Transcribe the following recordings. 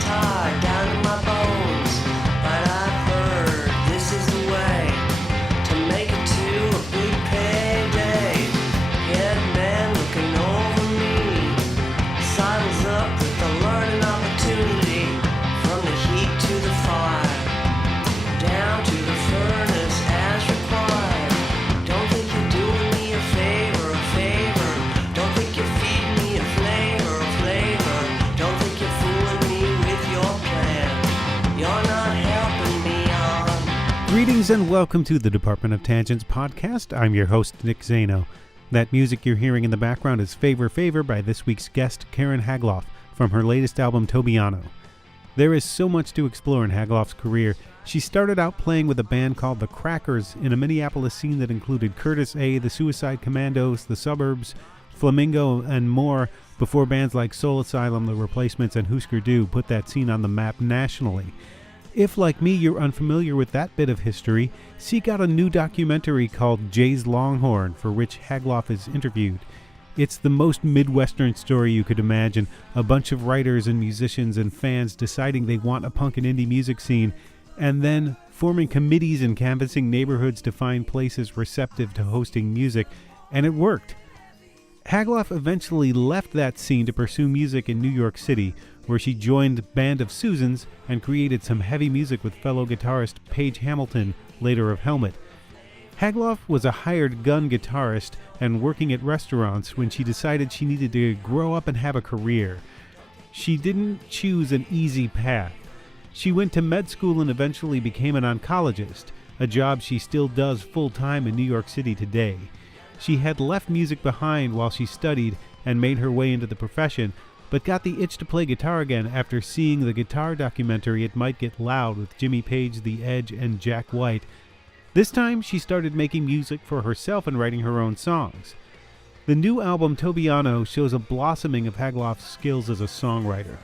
tired down to my bones, but I've heard this is the way to make it to a big payday. Head man looking over me, sidles up with a learning opportunity. From the heat to the fire, down to the furnace as required. Don't think you're doing me a favor, a favor. Don't think you're feeding me a flavor, a flavor. Don't think you're fooling me with your plan. You're not helping me on. Greetings and welcome to the Department of Tangents podcast. I'm your host, Nick Zano. That music you're hearing in the background is Favor Favor by this week's guest, Karen Haglof, from her latest album, Tobiano. There is so much to explore in Haglof's career. She started out playing with a band called The Crackers in a Minneapolis scene that included Curtis A., the Suicide Commandos, the Suburbs, Flamingo, and more, before bands like Soul Asylum, The Replacements, and Husker put that scene on the map nationally. If, like me, you're unfamiliar with that bit of history, seek out a new documentary called Jay's Longhorn, for which Haglof is interviewed. It's the most Midwestern story you could imagine, a bunch of writers and musicians and fans deciding they want a punk and indie music scene, and then forming committees and canvassing neighborhoods to find places receptive to hosting music, and it worked. Haglof eventually left that scene to pursue music in New York City, where she joined Band of Susans and created some heavy music with fellow guitarist Paige Hamilton, later of Helmut. Haglof was a hired gun guitarist and working at restaurants when she decided she needed to grow up and have a career. She didn't choose an easy path. She went to med school and eventually became an oncologist, a job she still does full-time in New York City today. She had left music behind while she studied and made her way into the profession, but got the itch to play guitar again after seeing the guitar documentary It Might Get Loud with Jimmy Page, The Edge, and Jack White. This time, she started making music for herself and writing her own songs. The new album, Tobiano, shows a blossoming of Haglof's skills as a songwriter.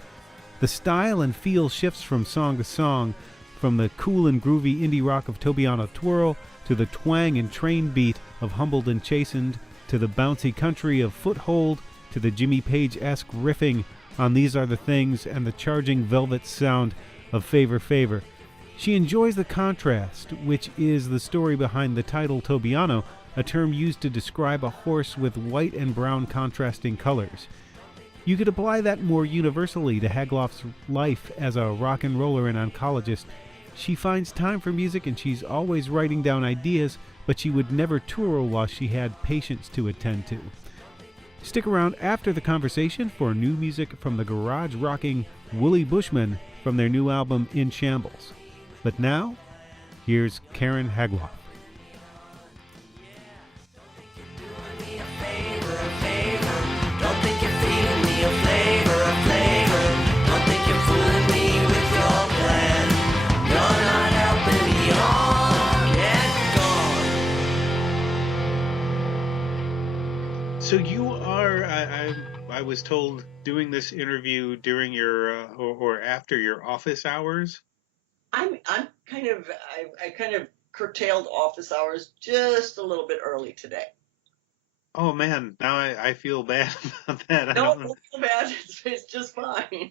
The style and feel shifts from song to song, from the cool and groovy indie rock of Tobiano Twirl, to the twang and train beat of Humbled and Chastened, to the bouncy country of Foothold, to the Jimmy Page-esque riffing on These Are the Things, and the charging velvet sound of Favor Favor. She enjoys the contrast, which is the story behind the title Tobiano, a term used to describe a horse with white and brown contrasting colors. You could apply that more universally to Haglof's life as a rock and roller and oncologist. She finds time for music and she's always writing down ideas, but she would never tour while she had patients to attend to. Stick around after the conversation for new music from the garage-rocking Woolly Bushmen from their new album In Shambles. But now, here's Karen Haglof. So you are, I was told, doing this interview during your or after your office hours? I kind of curtailed office hours just a little bit early today. Oh man, now I feel bad about that. No, don't feel bad. It's just fine.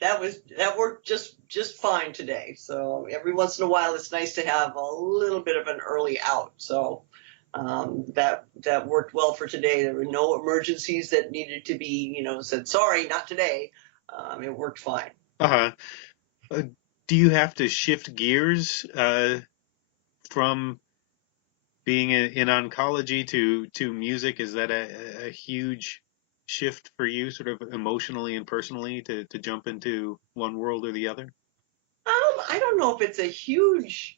That worked just fine today. So every once in a while, it's nice to have a little bit of an early out. So that worked well for today. There were no emergencies that needed to be, said sorry, not today. It worked fine. Do you have to shift gears from being in oncology to music? Is that a huge shift for you, sort of emotionally and personally, to jump into one world or the other? I don't know if it's a huge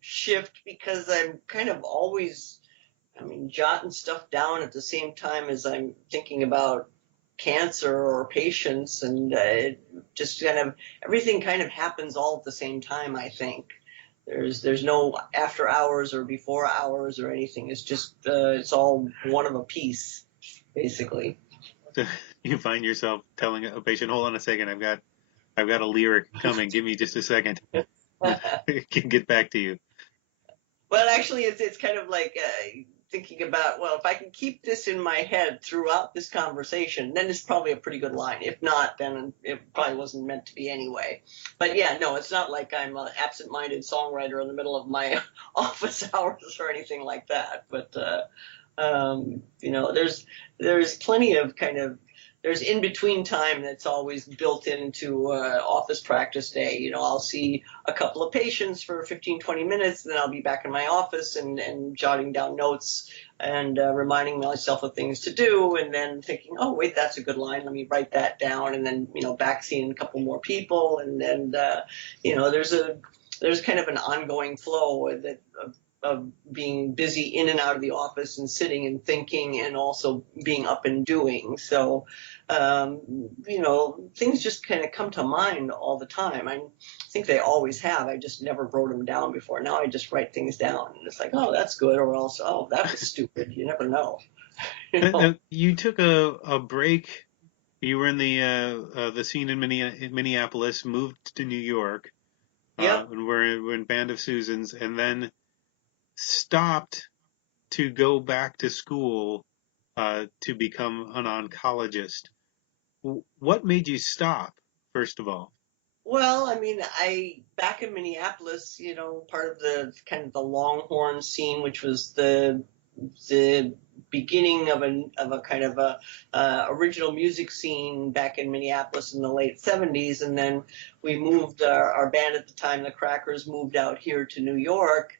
shift because I'm kind of always, jotting stuff down at the same time as I'm thinking about cancer or patients, and just kind of everything kind of happens all at the same time. I think there's no after hours or before hours or anything. It's just it's all one of a piece, basically. So you find yourself telling a patient, "Hold on a second, I've got a lyric coming. Give me just a second. I can get back to you." Well, actually, it's kind of like thinking about, well, if I can keep this in my head throughout this conversation, then it's probably a pretty good line. If not, then it probably wasn't meant to be anyway. But yeah, no, it's not like I'm an absent-minded songwriter in the middle of my office hours or anything like that. But you know, there's plenty of there's in between time that's always built into office practice day. You know, I'll see a couple of patients for 15, 20 minutes, then I'll be back in my office and jotting down notes and reminding myself of things to do, and then thinking, oh, wait, that's a good line. Let me write that down. And then, you know, back seeing a couple more people. And then, you know, there's kind of an ongoing flow of being busy in and out of the office and sitting and thinking and also being up and doing. So, you know, things just kind of come to mind all the time. I think they always have. I just never wrote them down before. Now I just write things down and it's like, oh, that's good. Or else, oh, that was stupid. You never know. You know? You took a break. You were in the scene in Minneapolis, moved to New York, Yep. and we're in Band of Susans, and then stopped to go back to school to become an oncologist. What made you stop, first of all? Well, I mean, back in Minneapolis, you know, part of the kind of the Longhorn scene, which was the beginning of a kind of a original music scene back in Minneapolis in the late 70s, and then we moved our band at the time, the Crackers, moved out here to New York.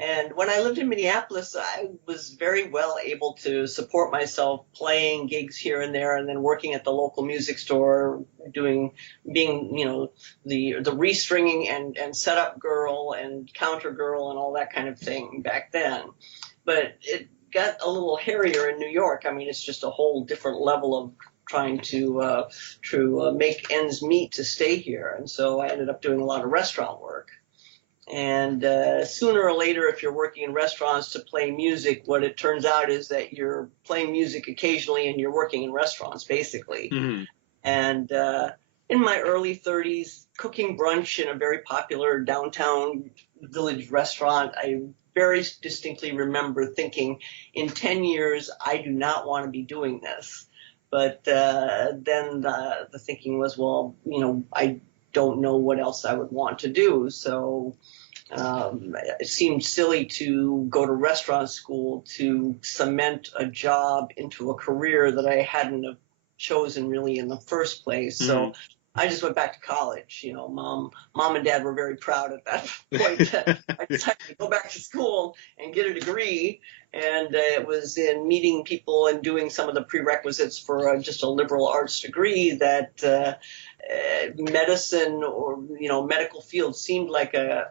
And when I lived in Minneapolis, I was very well able to support myself playing gigs here and there, and then working at the local music store, being, you know, the restringing and setup girl and counter girl and all that kind of thing back then. But it got a little hairier in New York. I mean, it's just a whole different level of trying to make ends meet to stay here. And so I ended up doing a lot of restaurant work. And sooner or later, if you're working in restaurants to play music, what it turns out is that you're playing music occasionally and you're working in restaurants, basically. Mm-hmm. And in my early 30s, cooking brunch in a very popular downtown village restaurant, I very distinctly remember thinking, in 10 years, I do not want to be doing this. But then the thinking was, well, you know, I don't know what else I would want to do. So it seemed silly to go to restaurant school to cement a job into a career that I hadn't have chosen really in the first place. Mm-hmm. So I just went back to college. You know, mom and dad were very proud at that point. I decided to go back to school and get a degree. And it was in meeting people and doing some of the prerequisites for just a liberal arts degree that medicine or, you know, medical field seemed like an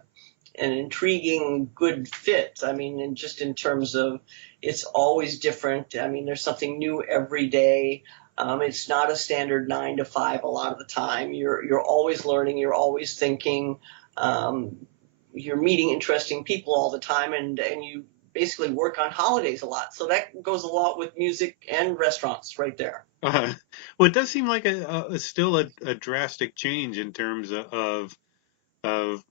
intriguing, good fit. I mean, and just in terms of it's always different. I mean, there's something new every day. It's not a standard 9 to 5 a lot of the time. You're always learning. You're always thinking. You're meeting interesting people all the time, and you basically work on holidays a lot. So that goes a lot with music and restaurants right there. Well, it does seem like still a drastic change in terms of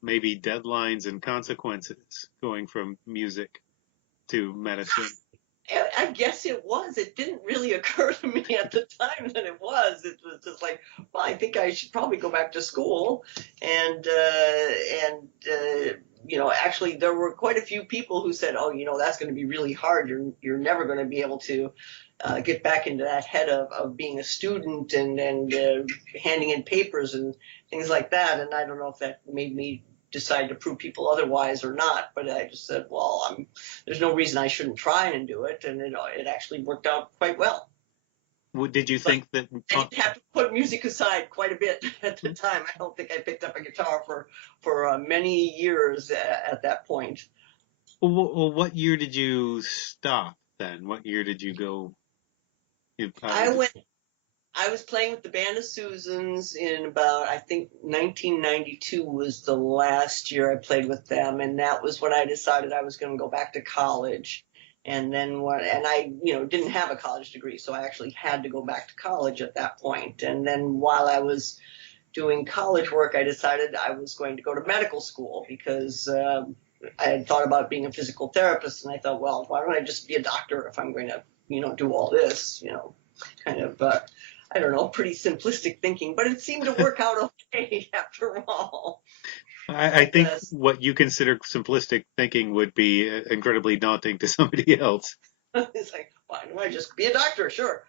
maybe deadlines and consequences going from music to medicine. I guess it was. It didn't really occur to me at the time that it was. It was just like, well, I think I should probably go back to school. And you know, actually, there were quite a few people who said, oh, you know, that's going to be really hard. You're never going to be able to get back into that head of being a student and handing in papers and things like that. And I don't know if that made me decide to prove people otherwise or not, but I just said, well, there's no reason I shouldn't try and do it, and it actually worked out quite well. Did you think that I did have to put music aside quite a bit at the time? I don't think I picked up a guitar for many years at that point. Well, what year did you stop then? What year did you go? I was playing with the Band of Susans in about, I think 1992 was the last year I played with them, and that was when I decided I was going to go back to college. And then and I, you know, didn't have a college degree, so I actually had to go back to college at that point. And then while I was doing college work, I decided I was going to go to medical school because I had thought about being a physical therapist, and I thought, well, why don't I just be a doctor if I'm going to, do all this, kind of, I don't know, pretty simplistic thinking, but it seemed to work out okay after all. I think what you consider simplistic thinking would be incredibly daunting to somebody else. It's like, why don't I just be a doctor? Sure.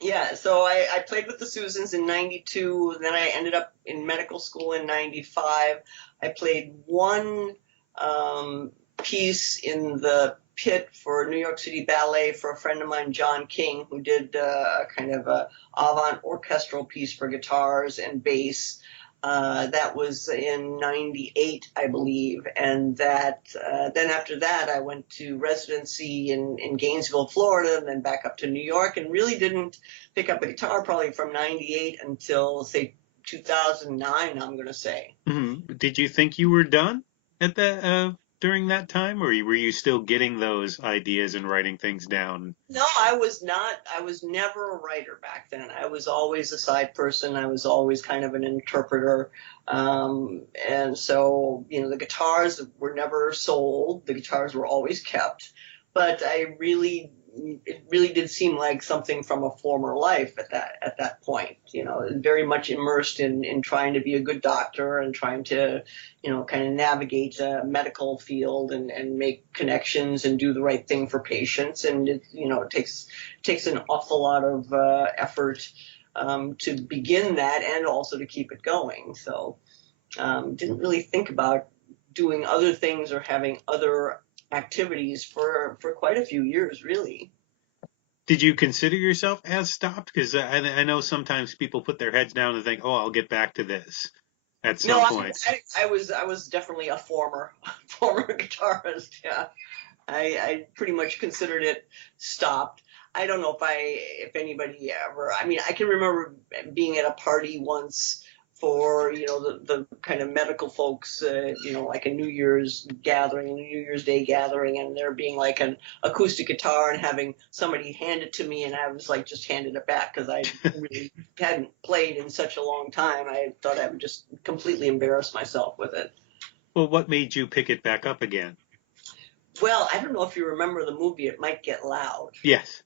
Yeah, so I played with the Susans in 92, then I ended up in medical school in 95. I played one piece in the pit for New York City Ballet for a friend of mine, John King, who did kind of a avant orchestral piece for guitars and bass. That was in 98, I believe. And that then after that, I went to residency in Gainesville, Florida, and then back up to New York, and really didn't pick up a guitar probably from 98 until, say, 2009, I'm going to say. Mm-hmm. Did you think you were done at that during that time, or were you still getting those ideas and writing things down? No, I was not. I was never a writer back then. I was always a side person. I was always kind of an interpreter. And so, the guitars were never sold. The guitars were always kept. But it really did seem like something from a former life at that point, very much immersed in trying to be a good doctor and trying to, kind of navigate the medical field and make connections and do the right thing for patients. And it takes an awful lot of effort to begin that and also to keep it going. So didn't really think about doing other things or having other activities for quite a few years, really. Did you consider yourself as stopped? Because I know sometimes people put their heads down and think, "Oh, I'll get back to this at some point." I was definitely a former guitarist. Yeah, I pretty much considered it stopped. I don't know if anybody ever. I mean, I can remember being at a party once for the kind of medical folks, like a New Year's Day gathering, and there being like an acoustic guitar and having somebody hand it to me, and I was like just handed it back because I really hadn't played in such a long time. I thought I would just completely embarrass myself with it. Well, what made you pick it back up again? Well, I don't know if you remember the movie It Might Get Loud. Yes.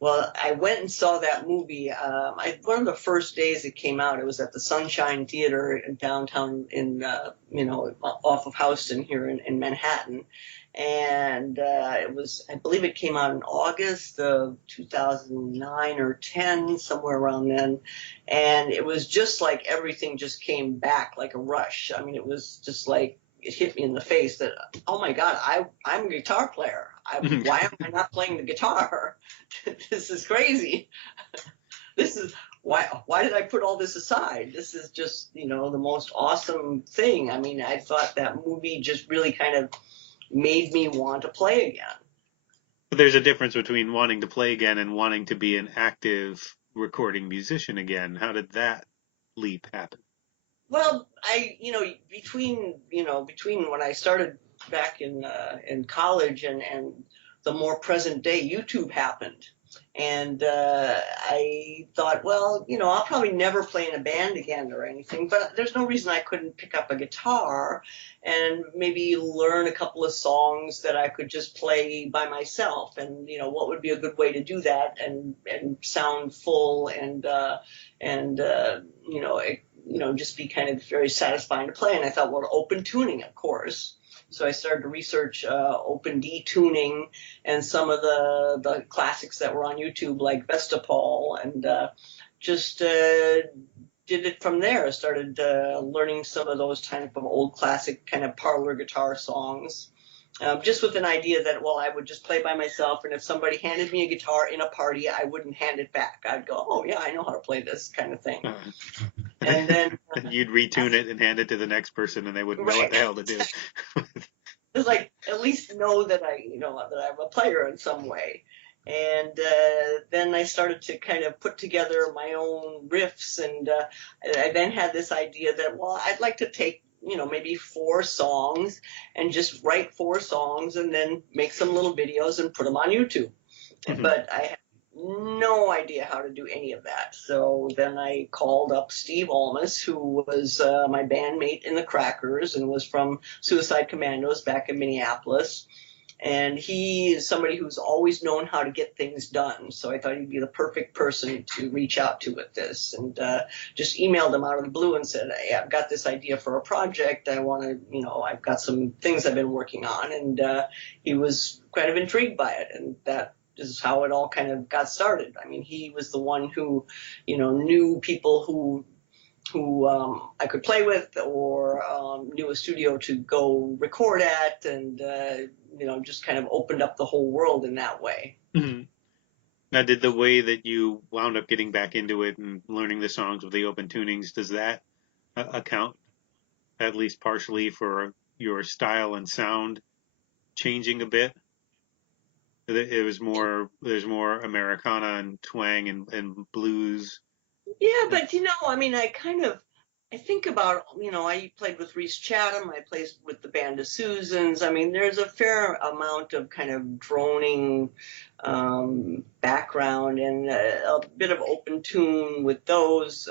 Well, I went and saw that movie. One of the first days it came out, it was at the Sunshine Theater in downtown off of Houston here in Manhattan. And I believe it came out in August of 2009 or 10, somewhere around then. And it was just like everything just came back like a rush. I mean, it was just like, it hit me in the face that, oh my God, I'm a guitar player. Why am I not playing the guitar? This is crazy. This is why did I put all this aside? This is just, the most awesome thing. I mean, I thought that movie just really kind of made me want to play again. But there's a difference between wanting to play again and wanting to be an active recording musician again. How did that leap happen? Well, between when I started back in college and the more present day, YouTube happened. And I thought, well, I'll probably never play in a band again or anything, but there's no reason I couldn't pick up a guitar and maybe learn a couple of songs that I could just play by myself. And, what would be a good way to do that and sound full and just be kind of very satisfying to play. And I thought, well, open tuning, of course. So I started to research open D tuning and some of the classics that were on YouTube, like Vestapol, and just did it from there. I started learning some of those type of old classic kind of parlor guitar songs. Just with an idea that, well, I would just play by myself, and if somebody handed me a guitar in a party, I wouldn't hand it back. I'd go, oh, yeah, I know how to play this kind of thing. And then you'd retune it and hand it to the next person, and they wouldn't know what the hell to do. It's like, at least know that that I'm a player in some way. And then I started to kind of put together my own riffs, and I then had this idea that, well, I'd like to take maybe 4 songs and just write 4 songs and then make some little videos and put them on YouTube. Mm-hmm. But I had no idea how to do any of that. So then I called up Steve Almus, who was my bandmate in the Crackers and was from Suicide Commandos back in Minneapolis. And he is somebody who's always known how to get things done. So I thought he'd be the perfect person to reach out to with this. And just emailed him out of the blue and said, hey, I've got this idea for a project. I want to, I've got some things I've been working on. And he was kind of intrigued by it. And that is how it all kind of got started. I mean, he was the one who, knew people who I could play with, or knew a studio to go record at, and just kind of opened up the whole world in that way. Mm-hmm. Now, did the way that you wound up getting back into it and learning the songs with the open tunings, does that account at least partially for your style and sound changing a bit? There's more Americana and twang and blues. Yeah, but I think about, I played with Reese Chatham, I played with the Band of Susans. I mean, there's a fair amount of kind of droning background and a bit of open tune with those,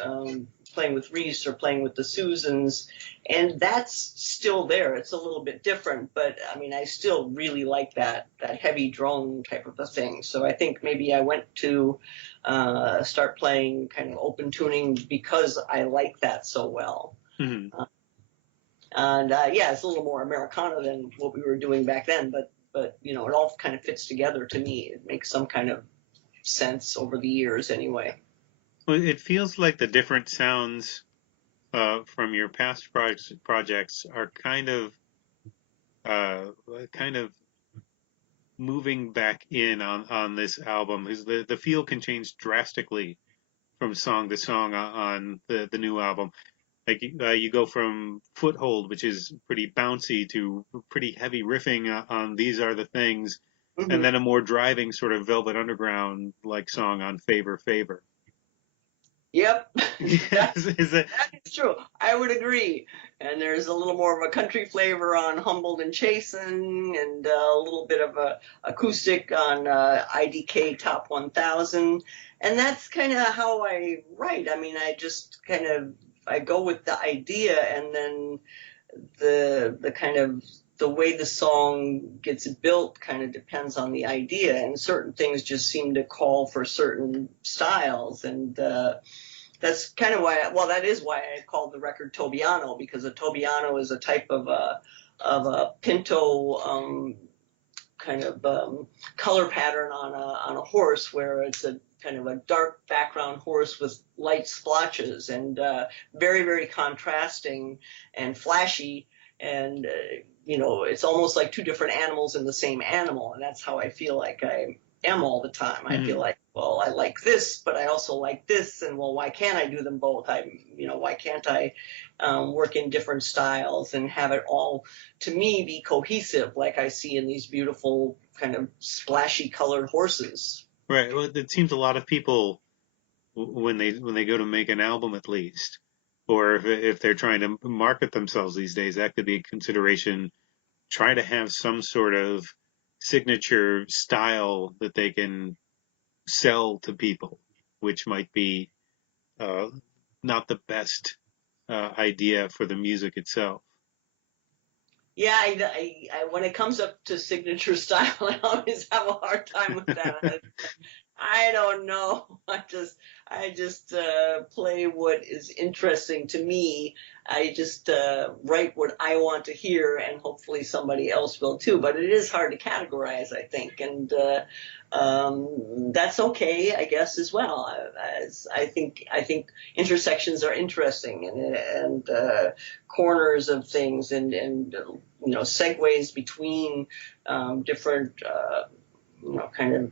playing with Reese or playing with the Susans. And that's still there. It's a little bit different, but I mean, I still really like that heavy drone type of a thing. So I think maybe I went to start playing kind of open tuning because I like that so well. Mm-hmm. It's a little more Americana than what we were doing back then, but it all kind of fits together to me. It makes some kind of sense over the years anyway. Well, it feels like the different sounds from your past projects are kind of moving back in on this album, because the feel can change drastically from song to song on the new album. Like you go from Foothold, which is pretty bouncy, to pretty heavy riffing on These Are the Things, Mm-hmm. and then a more driving sort of Velvet Underground like song on Favor Favor. Yep. That is true. I would agree. And there's a little more of a country flavor on Humbled and Chastened, and a little bit of a acoustic on IDK Top 1000. And that's kind of how I write. I mean, I go with the idea, and then the kind of the way the song gets built kind of depends on the idea, and certain things just seem to call for certain styles. And that's kind of why, that is why I called the record Tobiano, because a Tobiano is a type of a pinto color pattern on a horse, where it's a kind of a dark background horse with light splotches, and very, very contrasting and flashy. And it's almost like two different animals in the same animal, and that's how I feel like I am all the time. I feel like, well, I like this, but I also like this, and well, why can't I do them both? Why can't I work in different styles and have it all, to me, be cohesive, like I see in these beautiful kind of splashy colored horses. Right. Well, it seems a lot of people, when they go to make an album, at least, or if they're trying to market themselves these days, that could be a consideration. Try to have some sort of signature style that they can sell to people, which might be not the best idea for the music itself. Yeah, I when it comes up to signature style, I always have a hard time with that. I don't know. I just play what is interesting to me. I just write what I want to hear, and hopefully somebody else will too. But it is hard to categorize, I think, and that's okay, I guess, as well. As I think intersections are interesting, and corners of things, and segues between different kind of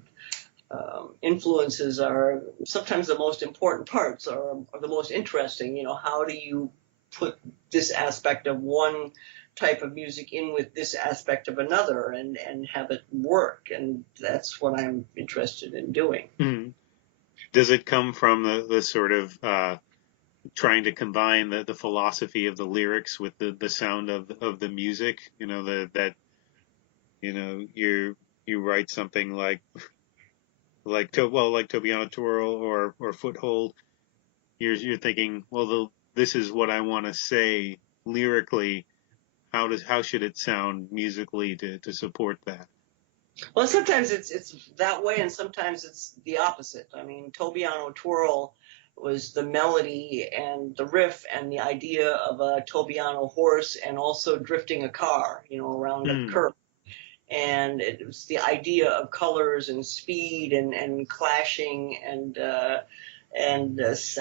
influences are sometimes the most important parts, or the most interesting. How do you put this aspect of one type of music in with this aspect of another, and have it work? And that's what I'm interested in doing. Mm-hmm. Does it come from the sort of trying to combine the philosophy of the lyrics with the sound of the music? You write something like, like like Tobiano Twirl or Foothold. You're thinking, well, this is what I want to say lyrically. How should it sound musically to support that? Well, sometimes it's that way, and sometimes it's the opposite. I mean, Tobiano Twirl was the melody and the riff and the idea of a Tobiano horse and also drifting a car, around a Hmm. curve. And it was the idea of colors and speed and clashing and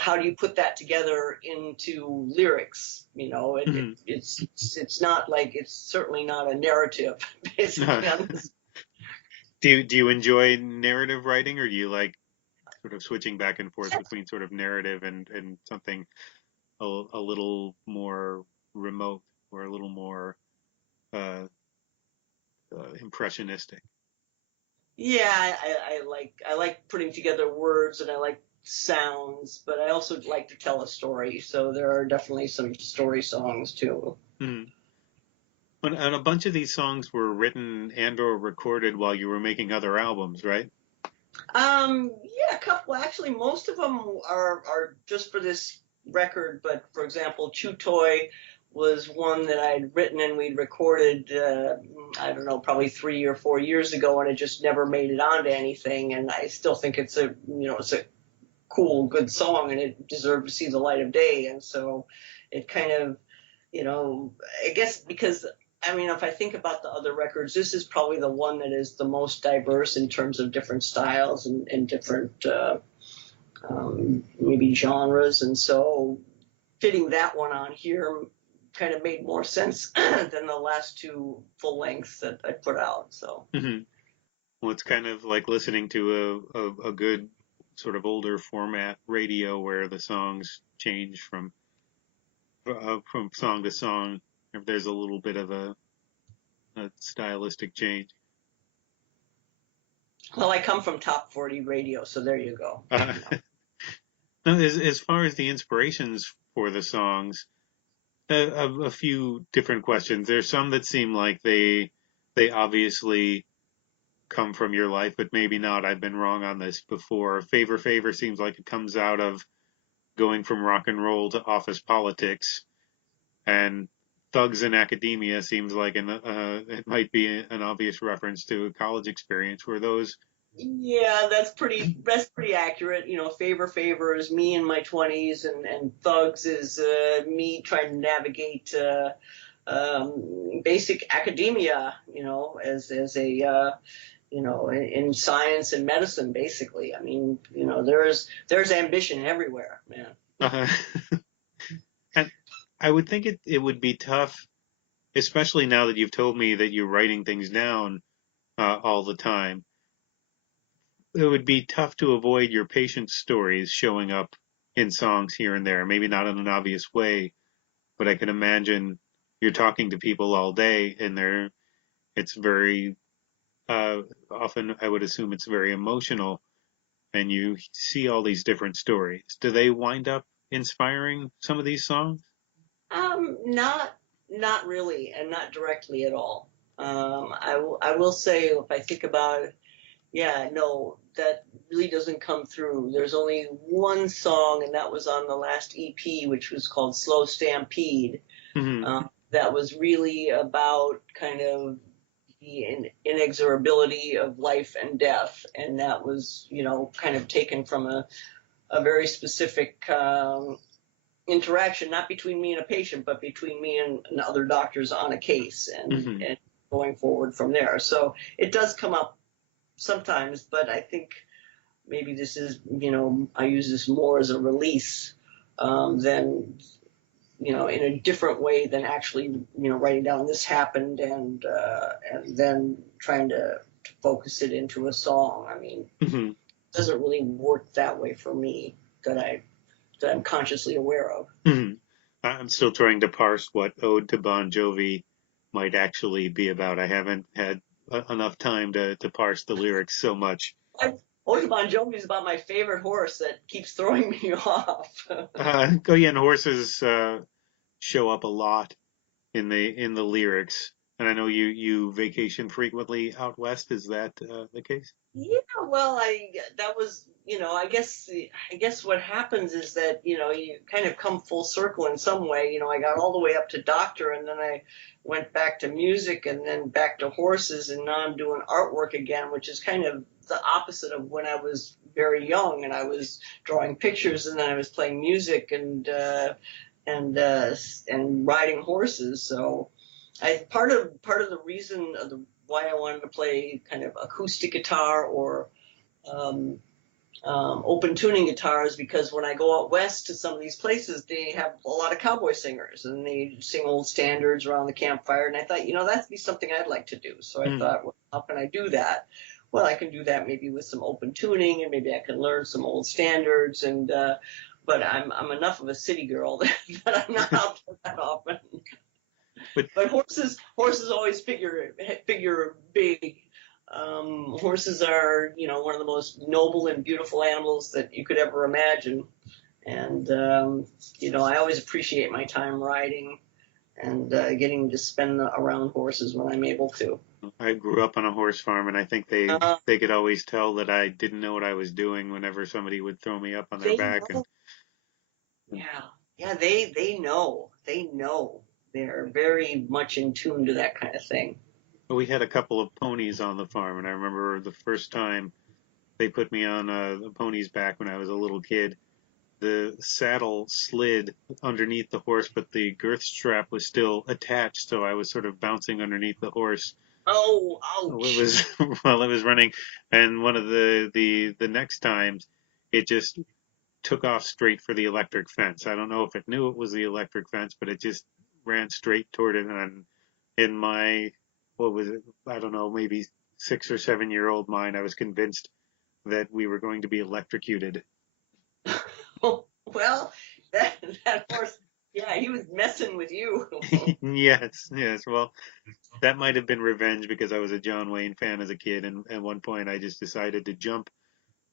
how do you put that together into lyrics? It's not like it's certainly not a narrative basically on this. Do you enjoy narrative writing, or do you like sort of switching back and forth between sort of narrative and something a little more remote or a little more uh, impressionistic? Yeah, I like putting together words and I like sounds, but I also like to tell a story. So there are definitely some story songs too. Hmm. And a bunch of these songs were written and or recorded while you were making other albums, right? Yeah, a couple. Actually, most of them are just for this record. But for example, Chew Toy was one that I'd written and we'd recorded. I don't know, probably 3 or 4 years ago, and it just never made it onto anything. And I still think it's a cool, good song, and it deserved to see the light of day. And so it kind of, I guess because I mean, if I think about the other records, this is probably the one that is the most diverse in terms of different styles and different maybe genres. And so fitting that one on here kind of made more sense than the last two full lengths that I put out. So. Hmm. Well, it's kind of like listening to a good sort of older format radio where the songs change from song to song. If there's a little bit of a stylistic change. Well, I come from top 40 radio, so there you go. Uh, as far as the inspirations for the songs, a few different questions. There's some that seem like they obviously come from your life, but maybe not. I've been wrong on this before. Favor Favor seems like it comes out of going from rock and roll to office politics, and Thugs in Academia seems like it might be an obvious reference to a college experience. Were those? Yeah, that's pretty accurate. Favor Favor is me in my 20s, and Thugs is me trying to navigate basic academia. As a in science and medicine, basically. I mean, there's ambition everywhere, man. Uh, and I would think it would be tough, especially now that you've told me that you're writing things down all the time. It would be tough to avoid your patient's stories showing up in songs here and there. Maybe not in an obvious way, but I can imagine you're talking to people all day, and it's very often. I would assume it's very emotional, and you see all these different stories. Do they wind up inspiring some of these songs? Not really, and not directly at all. I will say, if I think about it, yeah, no, that really doesn't come through. There's only one song, and that was on the last EP, which was called Slow Stampede. Hmm. That was really about kind of the inexorability of life and death, and that was, kind of taken from a very specific interaction, not between me and a patient, but between me and other doctors on a case, Hmm. and going forward from there. So it does come up sometimes, but I think maybe this is, I use this more as a release than, in a different way than actually, writing down this happened and then trying to focus it into a song. I mean, Hmm. it doesn't really work that way for me that I'm consciously aware of. Hmm. I'm still trying to parse what Ode to Bon Jovi might actually be about. I haven't had enough time to parse the lyrics so much. Ode Bon Jovi is about my favorite horse that keeps throwing me off. Yeah, and horses show up a lot in the lyrics. And I know you vacation frequently out west. Is that the case? Yeah, well, that was, I guess what happens is that, you kind of come full circle in some way. I got all the way up to doctor, and then I went back to music, and then back to horses, and now I'm doing artwork again, which is kind of the opposite of when I was very young and I was drawing pictures, and then I was playing music and riding horses. So part of the reason of why I wanted to play kind of acoustic guitar or um, open tuning guitars, because when I go out west to some of these places, they have a lot of cowboy singers and they sing old standards around the campfire. And I thought, that'd be something I'd like to do. So I thought, well, how can I do that? Well, I can do that maybe with some open tuning, and maybe I can learn some old standards. And but I'm enough of a city girl that I'm not out there that often. But horses always figure big. Horses are, one of the most noble and beautiful animals that you could ever imagine. And, I always appreciate my time riding and getting to spend around horses when I'm able to. I grew up on a horse farm, and I think they could always tell that I didn't know what I was doing whenever somebody would throw me up on their back. Know. Yeah, they know. They know. They're very much in tune to that kind of thing. We had a couple of ponies on the farm, and I remember the first time they put me on the pony's back when I was a little kid. The saddle slid underneath the horse, but the girth strap was still attached, so I was sort of bouncing underneath the horse. Oh, ouch. It was while it was running, and one of the next times, it just took off straight for the electric fence. I don't know if it knew it was the electric fence, but it just ran straight toward it. And in my, what was it? I don't know, maybe 6 or 7 year old mind, I was convinced that we were going to be electrocuted. Well, that horse, yeah, he was messing with you. Yes. Well, that might have been revenge because I was a John Wayne fan as a kid, and at one point I just decided to jump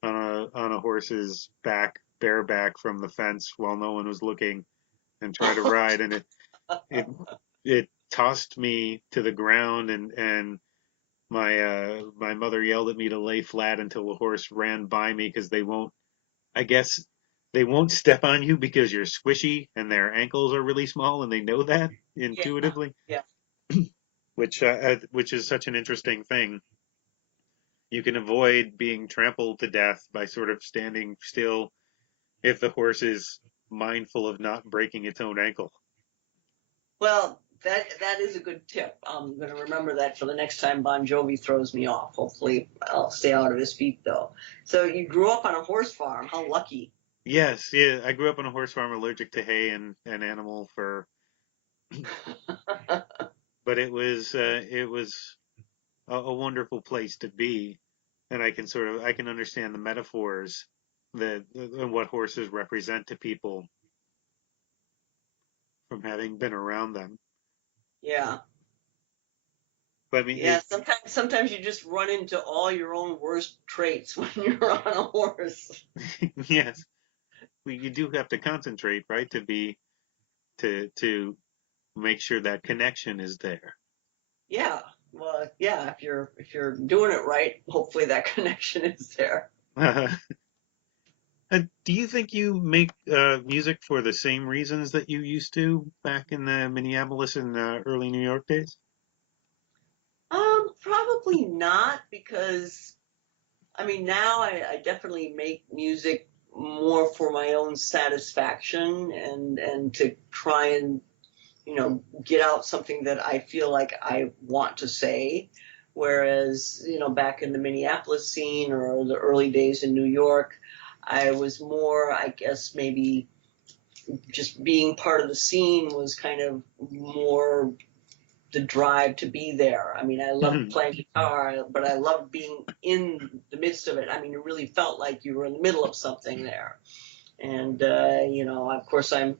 on a horse's back, bareback from the fence while no one was looking, and try to ride, and it tossed me to the ground, and my mother yelled at me to lay flat until the horse ran by me, because I guess they won't step on you because you're squishy and their ankles are really small, and they know that intuitively. Yeah. Which is such an interesting thing. You can avoid being trampled to death by sort of standing still if the horse is mindful of not breaking its own ankle. Well, that is a good tip. I'm going to remember that for the next time Bon Jovi throws me off. Hopefully, I'll stay out of his feet, though. So you grew up on a horse farm. How lucky. Yes, yeah. I grew up on a horse farm, allergic to hay and animal fur. But it was a wonderful place to be, and I can understand the metaphors and what horses represent to people from having been around them. Yeah. But I mean, yeah. Sometimes you just run into all your own worst traits when you're on a horse. Yes, you do have to concentrate, right, to make sure that connection is there. Yeah. Well, yeah. If you're doing it right, hopefully that connection is there. Do you think you make music for the same reasons that you used to back in the Minneapolis and early New York days? Probably not, because I mean now I definitely make music more for my own satisfaction and to try and get out something that I feel like I want to say. Whereas, back in the Minneapolis scene or the early days in New York, I was more, I guess, maybe just being part of the scene was kind of more the drive to be there. I mean, I loved playing guitar, but I loved being in the midst of it. I mean, it really felt like you were in the middle of something there. And of course, I'm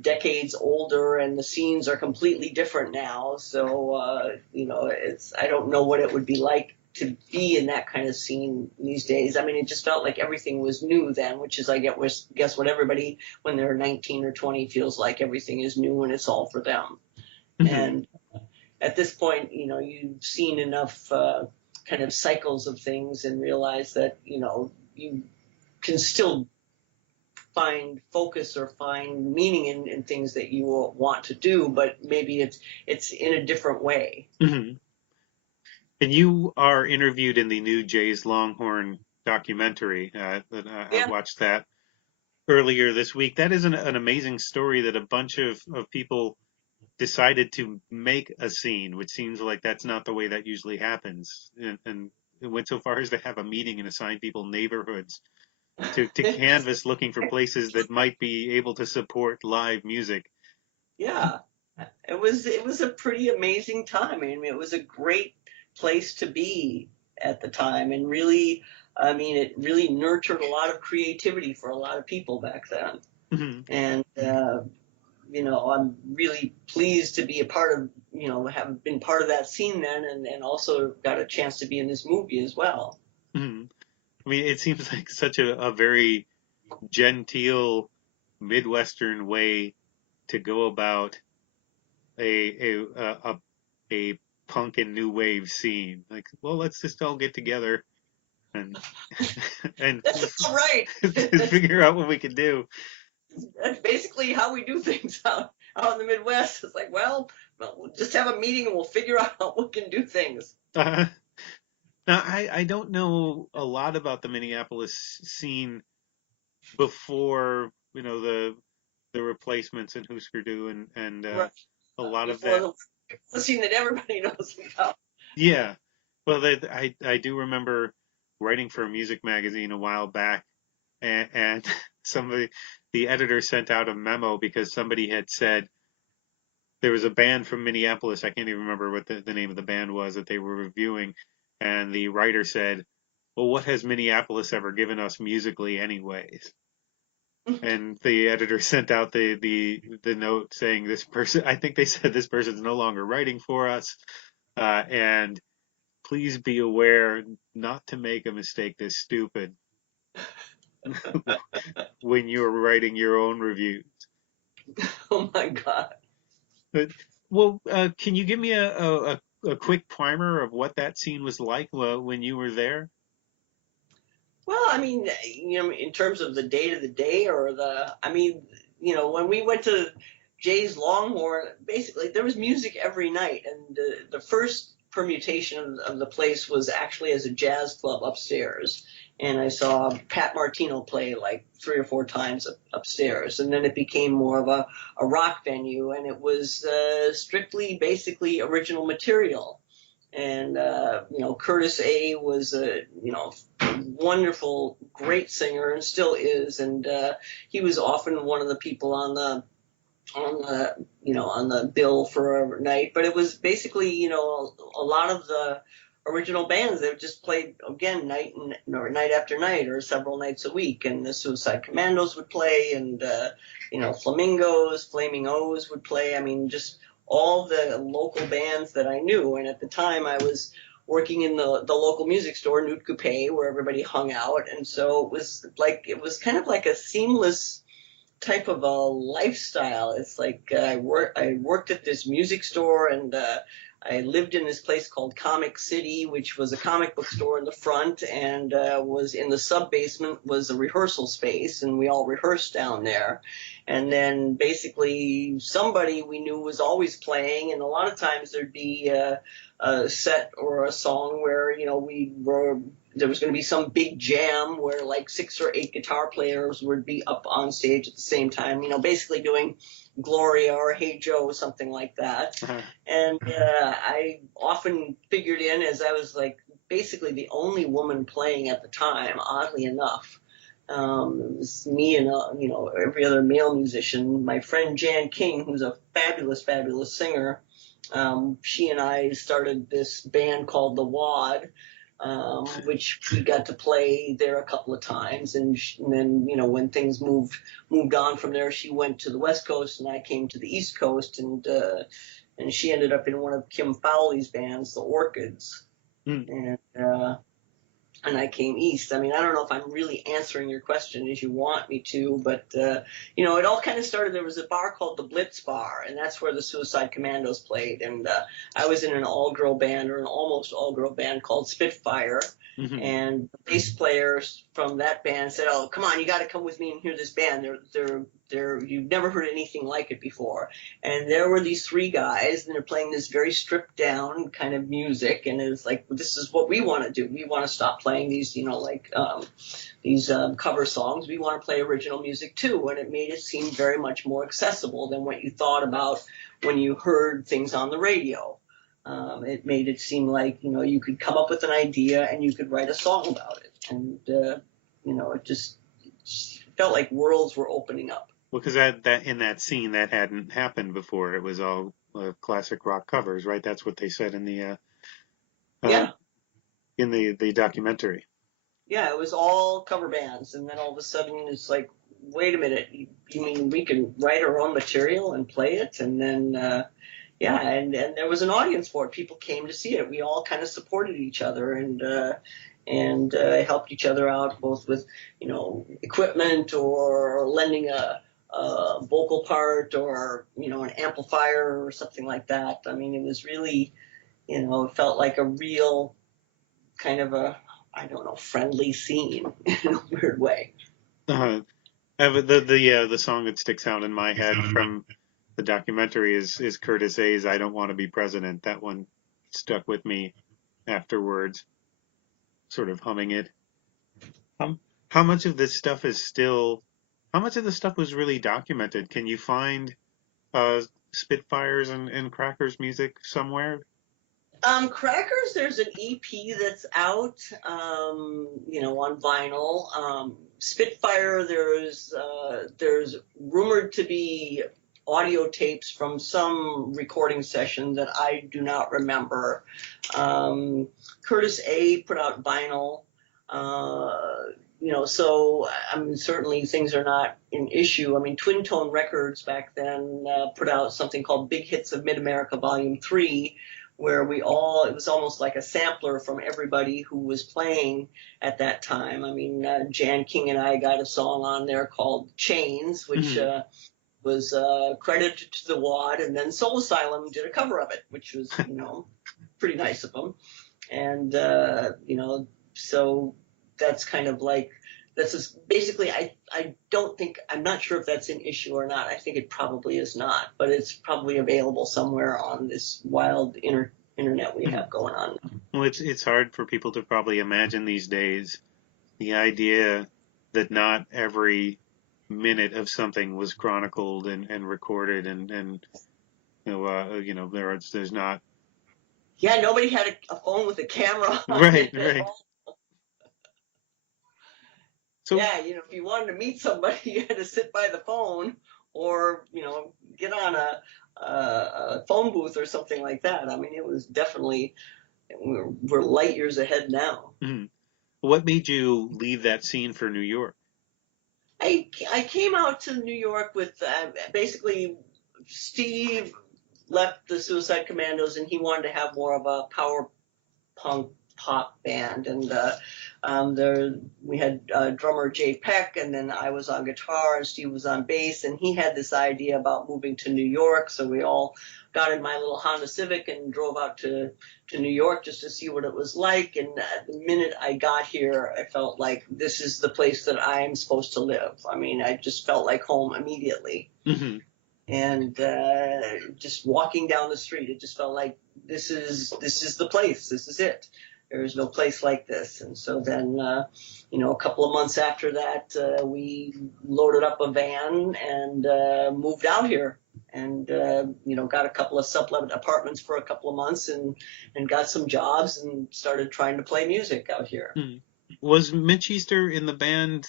decades older, and the scenes are completely different now. So I don't know what it would be like to be in that kind of scene these days. I mean, it just felt like everything was new then, which is, I guess, what everybody when they're 19 or 20 feels like. Everything is new and it's all for them. And at this point, you've seen enough kind of cycles of things and realize that, you can still find focus or find meaning in things that you want to do, but maybe it's in a different way. Mm-hmm. And you are interviewed in the new Jay's Longhorn documentary. I watched that earlier this week. That is an amazing story that a bunch of people decided to make a scene, which seems like that's not the way that usually happens. And it went so far as to have a meeting and assign people neighborhoods to canvas looking for places that might be able to support live music. Yeah, it was a pretty amazing time. I mean, it was a great place to be at the time, and really, I mean, it really nurtured a lot of creativity for a lot of people back then. Mm-hmm. And I'm really pleased to be a part of, have been part of that scene then, and also got a chance to be in this movie as well. Mm-hmm. I mean, it seems like such a very genteel Midwestern way to go about a punk and new wave scene. Like, well, let's just all get together and That's right. figure out what we can do. That's basically how we do things out in the Midwest. It's like, well, we'll just have a meeting and we'll figure out how we can do things. Now, I don't know a lot about the Minneapolis scene before, the replacements in Husker do and Right. a lot of Before that. the scene that everybody knows about. Yeah. Well, I do remember writing for a music magazine a while back, and the editor sent out a memo because somebody had said there was a band from Minneapolis. I can't even remember what the name of the band was that they were reviewing. And the writer said, well, what has Minneapolis ever given us musically anyways? And the editor sent out the note saying this person, I think they said this person's no longer writing for us. And please be aware not to make a mistake this stupid when you're writing your own reviews. Oh my God. Well, can you give me a quick primer of what that scene was like when you were there? Well, I mean, in terms of the day to the day when we went to Jay's Longhorn, basically there was music every night. And the first permutation of the place was actually as a jazz club upstairs. And I saw Pat Martino play like 3 or 4 times upstairs. And then it became more of a rock venue, and it was strictly, basically original material. And, Curtis A. was a, wonderful, great singer and still is. And he was often one of the people on the bill for a night. But it was basically, a lot of the original bands that just played again night after night or several nights a week. And the Suicide Commandos would play, and Flamingos, Flaming O's would play. I mean, just all the local bands that I knew. And at the time I was working in the local music store, Newt Coupe, where everybody hung out. And so it was kind of like a seamless type of a lifestyle. It's like I worked at this music store, and I lived in this place called Comic City, which was a comic book store in the front, and was in the sub-basement was a rehearsal space, and we all rehearsed down there. And then basically somebody we knew was always playing, and a lot of times there'd be a set or a song where, there was going to be some big jam where like 6 or 8 guitar players would be up on stage at the same time, basically doing Gloria or Hey Joe, something like that. Uh-huh. And I often figured in, as I was like basically the only woman playing at the time, oddly enough. It was me and every other male musician. My friend Jan King, who's a fabulous, fabulous singer, she and I started this band called The Wad, which we got to play there a couple of times. And then, when things moved on from there, she went to the West Coast and I came to the East Coast, and she ended up in one of Kim Fowley's bands, the Orchids. And and I came east. I mean, I don't know if I'm really answering your question as you want me to, but, you know, it all kind of started. There was a bar called the Blitz Bar, and that's where the Suicide Commandos played. And I was in an all-girl band, or an almost all-girl band, called Spitfire. Mm-hmm. And the bass players from that band said, "Oh, come on, you got to come with me and hear this band. You've never heard anything like it before." And there were these three guys, and they're playing this very stripped down kind of music. And it's like, this is what we want to do. We want to stop playing these, you know, like these cover songs. We want to play original music too. And it made it seem very much more accessible than what you thought about when you heard things on the radio. It made it seem like, you know, you could come up with an idea and you could write a song about it. And, you know, it just felt like worlds were opening up. Well, because that in that scene, that hadn't happened before. It was all classic rock covers, right? That's what they said in the in the documentary. Yeah, it was all cover bands. And then all of a sudden it's like, wait a minute, you mean we can write our own material and play it? And then... yeah, and there was an audience for it. People came to see it. We all kind of supported each other and helped each other out, both with, you know, equipment or lending a vocal part or, you know, an amplifier or something like that. I mean, it was really, you know, it felt like a real kind of a, I don't know, friendly scene in a weird way. The song that sticks out in my head from the documentary is Curtis A's "I Don't Want to Be President." That one stuck with me afterwards, sort of humming it. How much of this stuff is still, how much of this stuff was really documented? Can you find Spitfires and Crackers music somewhere? Crackers, there's an EP that's out, you know, on vinyl. Spitfire, there's rumored to be audio tapes from some recording session that I do not remember. Curtis A put out vinyl, you know, so I mean, certainly things are not an issue. I mean, Twin Tone Records back then put out something called Big Hits of Mid-America Volume 3, where it was almost like a sampler from everybody who was playing at that time. I mean, Jan King and I got a song on there called Chains, which was credited to the WAD, and then Soul Asylum did a cover of it, which was, you know, pretty nice of them. And, you know, so that's kind of like, basically, I don't think, I'm not sure if that's an issue or not. I think it probably is not, but it's probably available somewhere on this wild internet we have going on. Well, it's hard for people to probably imagine these days the idea that not every minute of something was chronicled and recorded and you know, there's not. Yeah, nobody had a phone with a camera on right. So, yeah, you know, if you wanted to meet somebody, you had to sit by the phone or, you know, get on a phone booth or something like that. I mean, it was definitely, we're light years ahead now. Mm-hmm. What made you leave that scene for New York? I came out to New York with basically Steve left the Suicide Commandos and he wanted to have more of a power punk pop band, and we had drummer Jay Peck, and then I was on guitar and Steve was on bass, and he had this idea about moving to New York, so we all got in my little Honda Civic and drove out to New York just to see what it was like. And the minute I got here, I felt like this is the place that I'm supposed to live. I mean, I just felt like home immediately. Mm-hmm. And just walking down the street, it just felt like this is the place. This is it. There is no place like this. And so then, you know, a couple of months after that, we loaded up a van and moved out here. And, you know, got a couple of sublet apartments for a couple of months and got some jobs and started trying to play music out here. Hmm. Was Mitch Easter in the band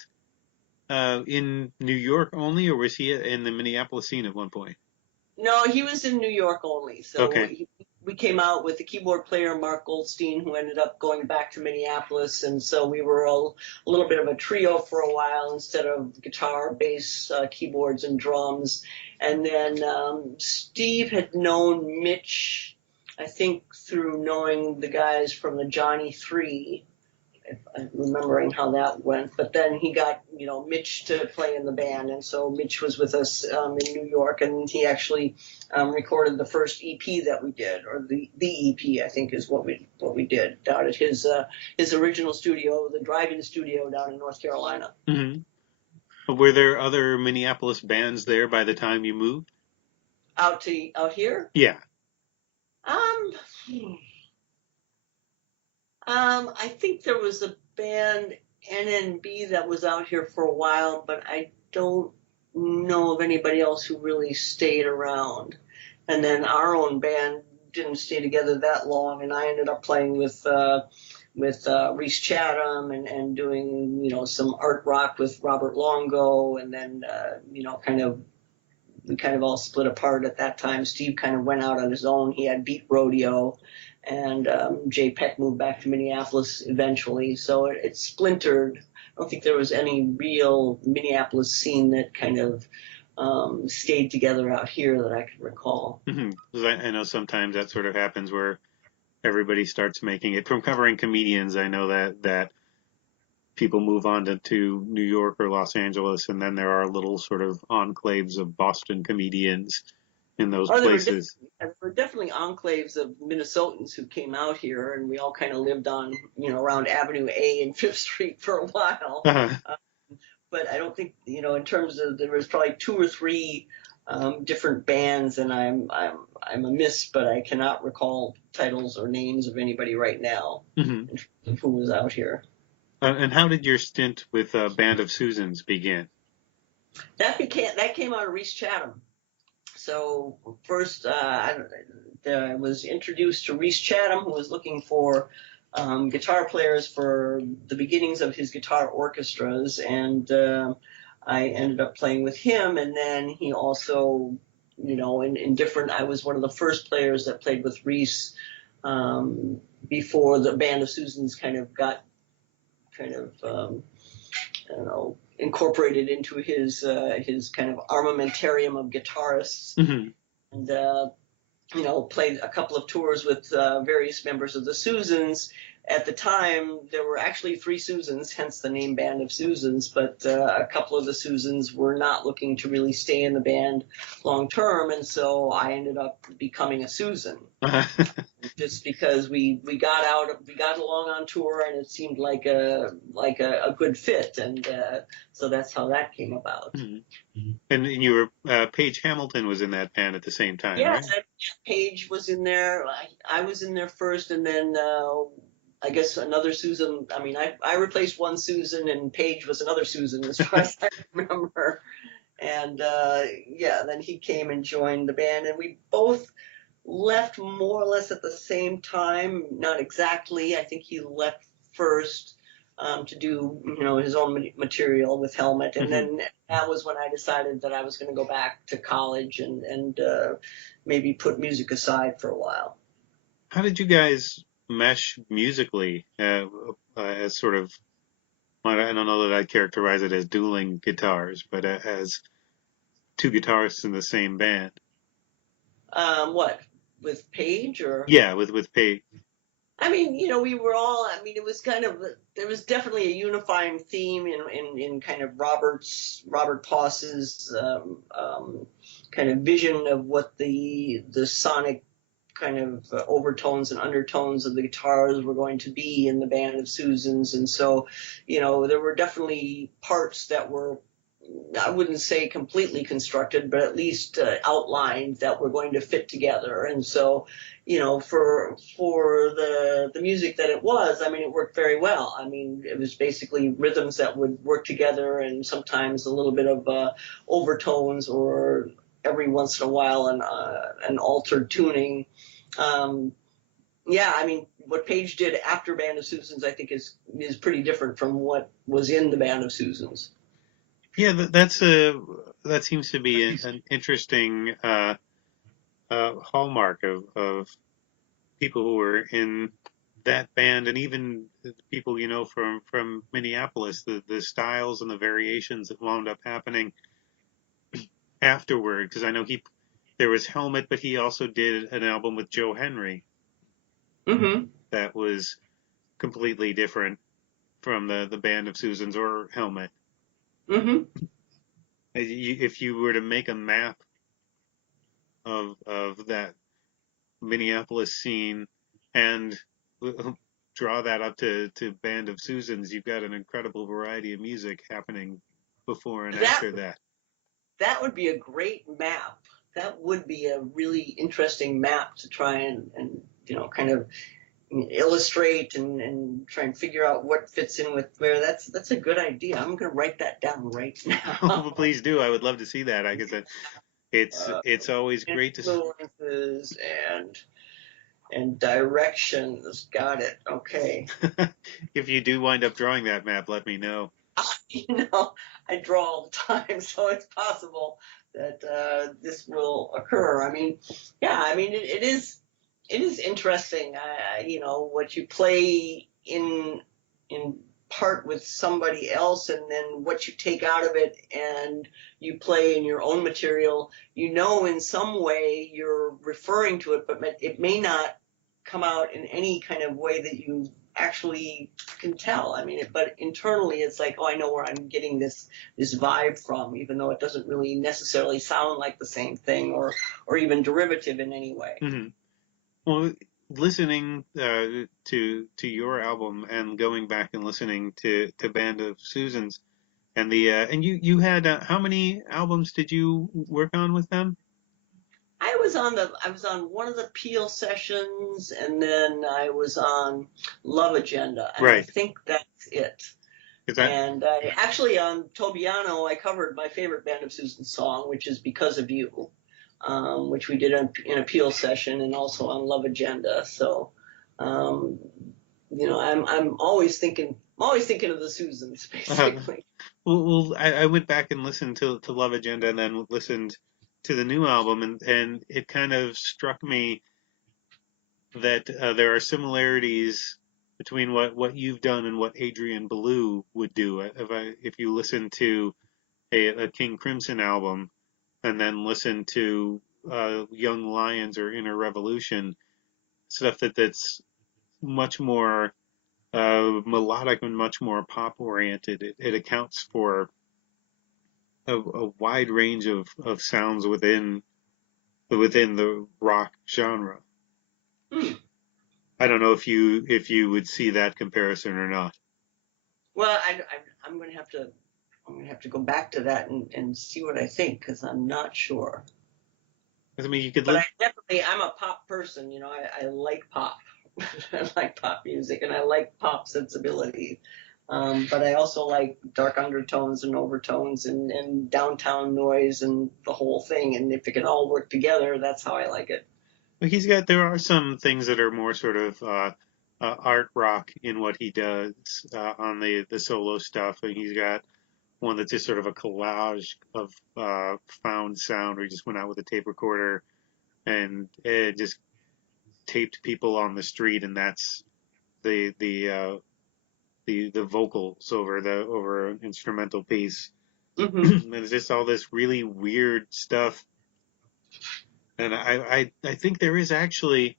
in New York only, or was he in the Minneapolis scene at one point? No, he was in New York only. So okay. We came out with the keyboard player, Mark Goldstein, who ended up going back to Minneapolis. And so we were a little bit of a trio for a while instead of guitar, bass, keyboards, and drums. And then Steve had known Mitch, I think, through knowing the guys from the Johnny 3. if I'm remembering how that went. But then he got, Mitch to play in the band, and so Mitch was with us in New York, and he actually recorded the first EP that we did, or the EP, I think, is what we did down at his original studio, the drive-in studio down in North Carolina. Mm-hmm. Were there other Minneapolis bands there by the time you moved? Out here? Yeah. I think there was a band NNB that was out here for a while, but I don't know of anybody else who really stayed around. And then our own band didn't stay together that long, and I ended up playing with Reese Chatham and doing some art rock with Robert Longo, and then we kind of all split apart at that time. Steve kind of went out on his own. He had Beat Rodeo, and Jay Peck moved back to Minneapolis eventually. So it splintered. I don't think there was any real Minneapolis scene that kind of stayed together out here that I can recall. Mm-hmm. 'Cause I know sometimes that sort of happens where everybody starts making it. From covering comedians, I know that people move on to New York or Los Angeles, and then there are little sort of enclaves of Boston comedians in those places. There were definitely enclaves of Minnesotans who came out here, and we all kind of lived on, around Avenue A and Fifth Street for a while. Uh-huh. But I don't think, in terms of, there was probably 2 or 3 different bands, and I'm amiss, but I cannot recall titles or names of anybody right now Mm-hmm. in terms of who was out here. And how did your stint with Band of Susans begin? That came out of Reese Chatham. So first, I was introduced to Reese Chatham, who was looking for guitar players for the beginnings of his guitar orchestras, and I ended up playing with him. And then he also, in different, I was one of the first players that played with Reese before the Band of Susans kind of got incorporated into his kind of armamentarium of guitarists. Mm-hmm. And played a couple of tours with various members of the Susans. At the time, there were actually 3 Susans, hence the name Band of Susans, but a couple of the Susans were not looking to really stay in the band long term, and so I ended up becoming a Susan. Just because we got along on tour, and it seemed like a good fit, and so that's how that came about. Mm-hmm. And you were Paige Hamilton was in that band at the same time, yes, right? Paige was in there. I was in there first, and then I guess another Susan. I mean, I replaced one Susan, and Paige was another Susan, as far as I remember. And then he came and joined the band, and we both left more or less at the same time. Not exactly. I think he left first to do his own material with Helmut, and Mm-hmm. then that was when I decided that I was going to go back to college and maybe put music aside for a while. How did you guys mesh musically as sort of, I don't know that I'd characterize it as dueling guitars, but as 2 guitarists in the same band? What, with Paige or? Yeah, with Paige. I mean, we were all, it was there was definitely a unifying theme in kind of Robert Poss's kind of vision of what the sonic kind of overtones and undertones of the guitars were going to be in the Band of Susans. And so, there were definitely parts that were, I wouldn't say completely constructed, but at least outlined that were going to fit together. And so, for the music that it was, it worked very well. It was basically rhythms that would work together, and sometimes a little bit of overtones, or every once in a while an altered tuning. What Paige did after Band of Susans, I think, is pretty different from what was in the Band of Susans. Yeah, that seems to be an interesting hallmark of people who were in that band, and even people from Minneapolis, the styles and the variations that wound up happening afterward. Because I know there was Helmut, but he also did an album with Joe Henry Mm-hmm. that was completely different from the Band of Susans or Helmut. Mm-hmm. If you were to make a map of that Minneapolis scene and draw that up to Band of Susans, you've got an incredible variety of music happening before and after that. That would be a great map. That would be a really interesting map to try and kind of illustrate and try and figure out what fits in with where. That's a good idea. I'm going to write that down right now. Well, please do. I would love to see that. I guess it's always great to influences and directions. Got it. Okay. If you do wind up drawing that map, let me know. I draw all the time, so it's possible that this will occur. I mean, it is interesting. What you play in part with somebody else, and then what you take out of it, and you play in your own material. In some way you're referring to it, but it may not come out in any kind of way that you actually can tell. But internally it's like, oh, I know where I'm getting this vibe from, even though it doesn't really necessarily sound like the same thing or even derivative in any way. Mm-hmm. Well, listening to your album and going back and listening to Band of Susans and and you had how many albums did you work on with them? I was on one of the Peel sessions, and then I was on Love Agenda, and right. I think that's it. And I actually on Tobiano I covered my favorite Band of Susans song, which is Because of You, which we did in a Peel session, and also on Love Agenda. So, I'm always thinking of the Susans, basically. Well, I went back and listened to Love Agenda, and then listened to the new album, and it kind of struck me that there are similarities between what you've done and what Adrian Belew would do. If you listen to a King Crimson album and then listen to Young Lions or Inner Revolution, stuff that's much more melodic and much more pop oriented. It accounts for a wide range of sounds within the rock genre. I don't know if you would see that comparison or not. Well, I'm going to have to go back to that and see what I think, because I'm not sure. You could. But I'm a pop person. I like pop. I like pop music, and I like pop sensibility. But I also like dark undertones and overtones and downtown noise and the whole thing. And if it can all work together, that's how I like it. There are some things that are more sort of art rock in what he does on the solo stuff. And he's got one that's just sort of a collage of found sound, where he just went out with a tape recorder and just taped people on the street, and that's the vocals over an instrumental piece. Mm-hmm. And it's just all this really weird stuff. And I think there is actually,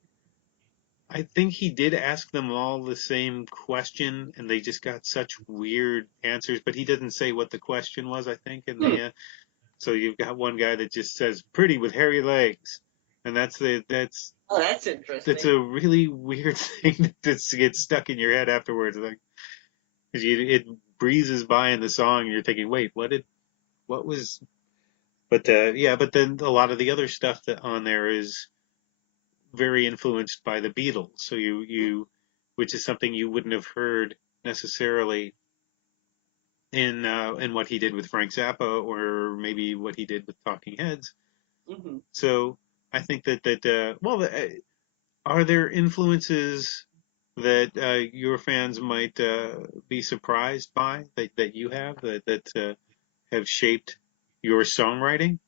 I think he did ask them all the same question, and they just got such weird answers, but he doesn't say what the question was, I think. So you've got one guy that just says pretty with hairy legs. And that's interesting. That's a really weird thing that gets stuck in your head afterwards. Like, cause it breezes by in the song, and you're thinking, wait, what was, but then a lot of the other stuff that on there is very influenced by the Beatles. So which is something you wouldn't have heard necessarily in what he did with Frank Zappa, or maybe what he did with Talking Heads. Mm-hmm. So I think that are there influences that your fans might be surprised by that you have that have shaped your songwriting?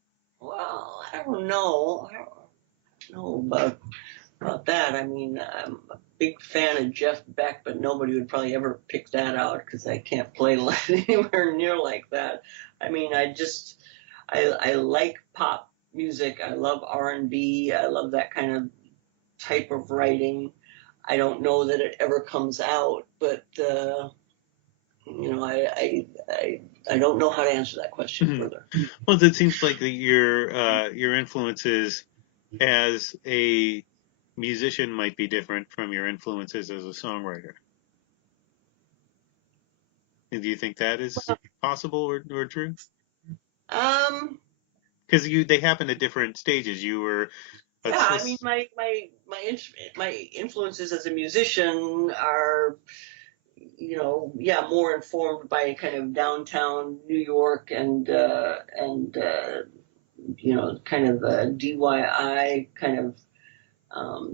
Well, I don't know. I don't know about that. I'm a big fan of Jeff Beck, but nobody would probably ever pick that out, because I can't play anywhere near like that. I like pop music. I love R&B. I love that kind of type of writing. I don't know that it ever comes out, but I don't know how to answer that question further. Well, it seems like your influences as a musician might be different from your influences as a songwriter. And do you think that is possible or true? Because they happen at different stages. You were I mean, my influences as a musician are, more informed by kind of downtown New York and kind of DIY kind of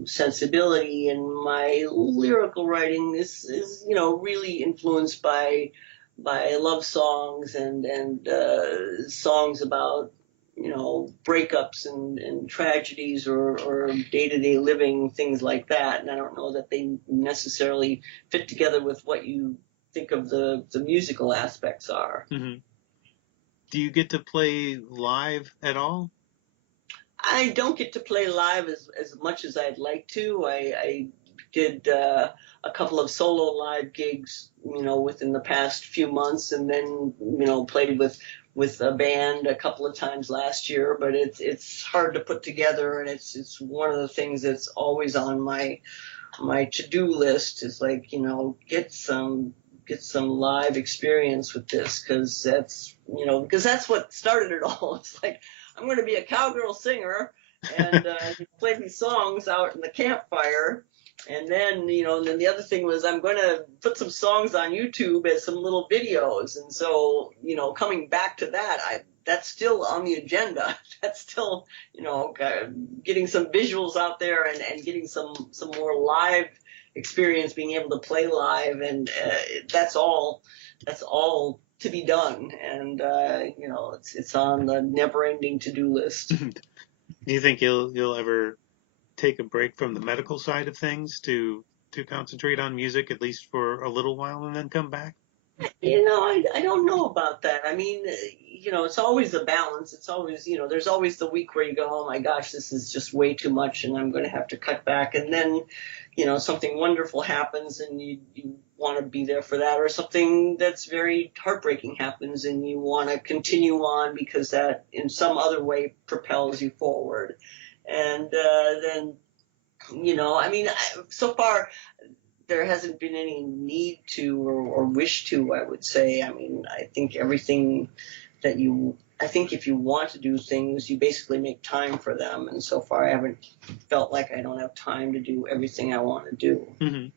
sensibility, and my lyrical writing is really influenced by love songs and songs about breakups and tragedies or day-to-day living, things like that. And I don't know that they necessarily fit together with what you think of the musical aspects are. Mm-hmm. Do you get to play live at all? I don't get to play live as much as I'd like to. I did a couple of solo live gigs, within the past few months, and then, played with a band a couple of times last year. But it's hard to put together, and it's one of the things that's always on my to-do list. Is like, get some live experience with this, because that's what started it all. It's like, I'm going to be a cowgirl singer and play these songs out in the campfire. And then, then the other thing was, I'm going to put some songs on YouTube as some little videos. And so, coming back to that, that's still on the agenda. That's still, getting some visuals out there and getting some more live experience, being able to play live. And that's all to be done. And, it's on the never-ending to-do list. Do you think you'll ever take a break from the medical side of things to concentrate on music, at least for a little while, and then come back? I don't know about that. I mean, it's always a balance. It's always, there's always the week where you go, oh my gosh, this is just way too much and I'm going to have to cut back. And then, something wonderful happens and you want to be there for that, or something that's very heartbreaking happens and you want to continue on because that in some other way propels you forward. And then, so far there hasn't been any need to or wish to, I would say. I mean, I think everything that I think if you want to do things, you basically make time for them. And so far I haven't felt like I don't have time to do everything I want to do. Mm-hmm.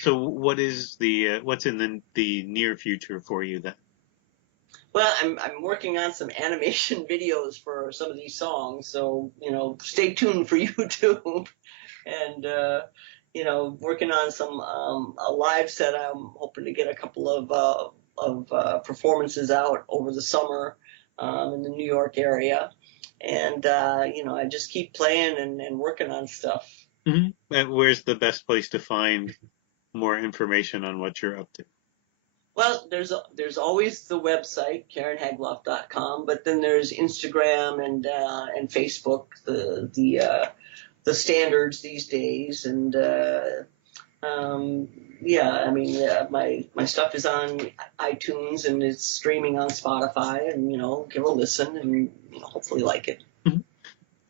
So what's in the near future for you then? Well, I'm working on some animation videos for some of these songs, so stay tuned for YouTube, and working on some a live set. I'm hoping to get a couple of performances out over the summer in the New York area, and I just keep playing and working on stuff. Mm-hmm. And where's the best place to find more information on what you're up to? Well, there's always the website, KarenHaglof.com, but then there's Instagram and Facebook, the standards these days. And my stuff is on iTunes and it's streaming on Spotify. And give a listen and hopefully like it. Mm-hmm.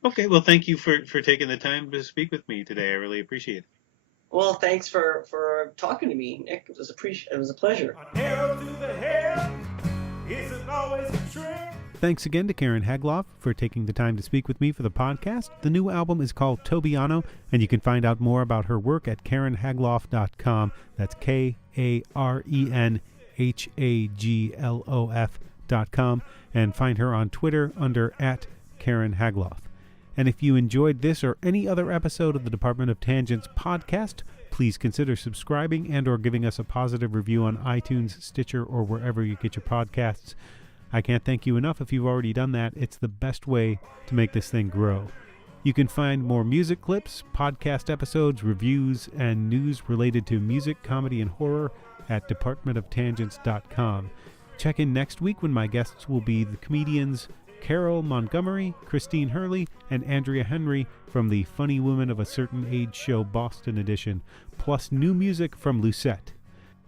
Okay, well, thank you for taking the time to speak with me today. I really appreciate it. Well, thanks for talking to me, Nick. It was a pleasure. Thanks again to Karen Haglof for taking the time to speak with me for the podcast. The new album is called Tobiano, and you can find out more about her work at KarenHaglof.com. That's KarenHaglof.com, and find her on Twitter under @KarenHaglof. And if you enjoyed this or any other episode of the Department of Tangents podcast, please consider subscribing and or giving us a positive review on iTunes, Stitcher, or wherever you get your podcasts. I can't thank you enough if you've already done that. It's the best way to make this thing grow. You can find more music clips, podcast episodes, reviews, and news related to music, comedy, and horror at departmentoftangents.com. Check in next week when my guests will be the comedians Carol Montgomery, Christine Hurley, and Andrea Henry from the Funny Women of a Certain Age show Boston edition, plus new music from Lucette.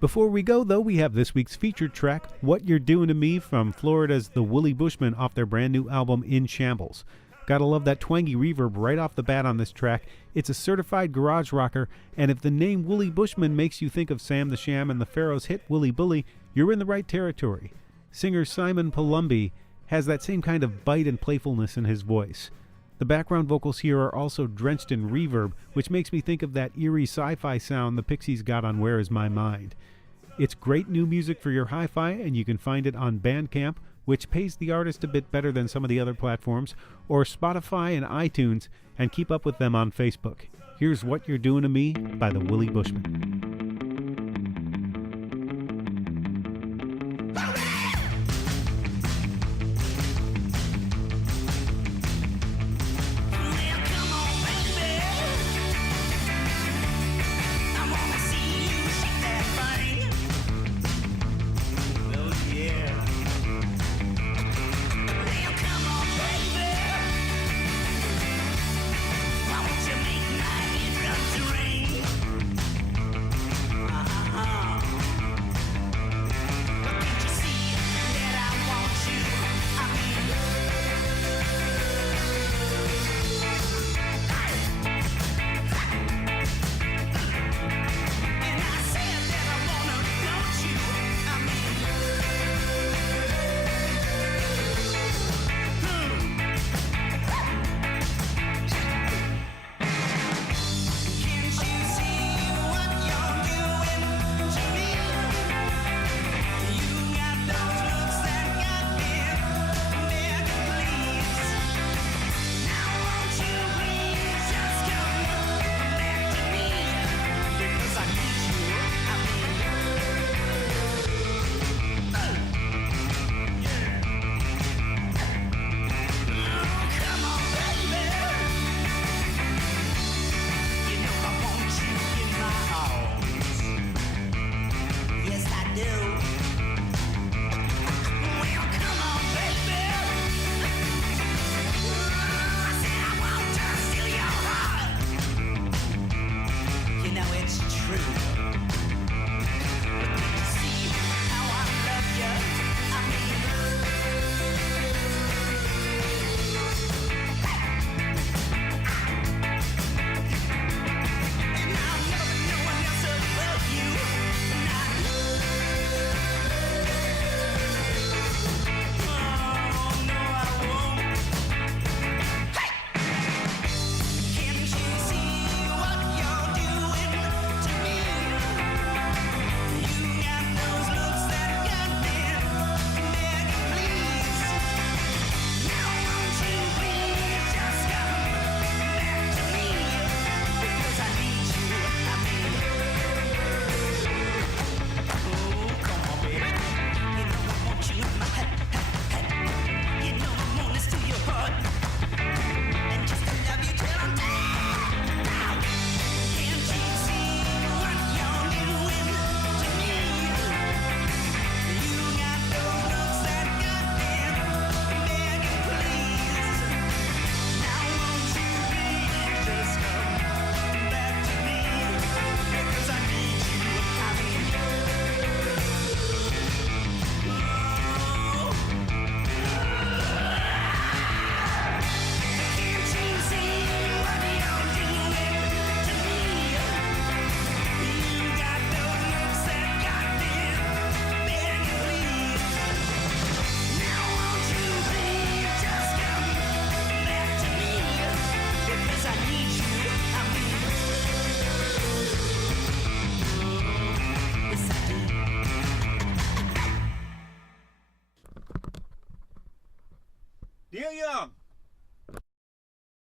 Before we go, though, we have this week's featured track, What You're Doing to Me, from Florida's The Woolly Bushmen off their brand new album In Shambles. Gotta love that twangy reverb right off the bat on this track. It's a certified garage rocker, and if the name Woolly Bushman makes you think of Sam the Sham and the Pharaoh's hit Wooly Bully, you're in the right territory. Singer Simon Palumbi has that same kind of bite and playfulness in his voice. The background vocals here are also drenched in reverb, which makes me think of that eerie sci-fi sound the Pixies got on Where Is My Mind. It's great new music for your hi-fi, and you can find it on Bandcamp, which pays the artist a bit better than some of the other platforms, or Spotify and iTunes, and keep up with them on Facebook. Here's What You're Doing to Me by the Woolly Bushmen. Neil Young.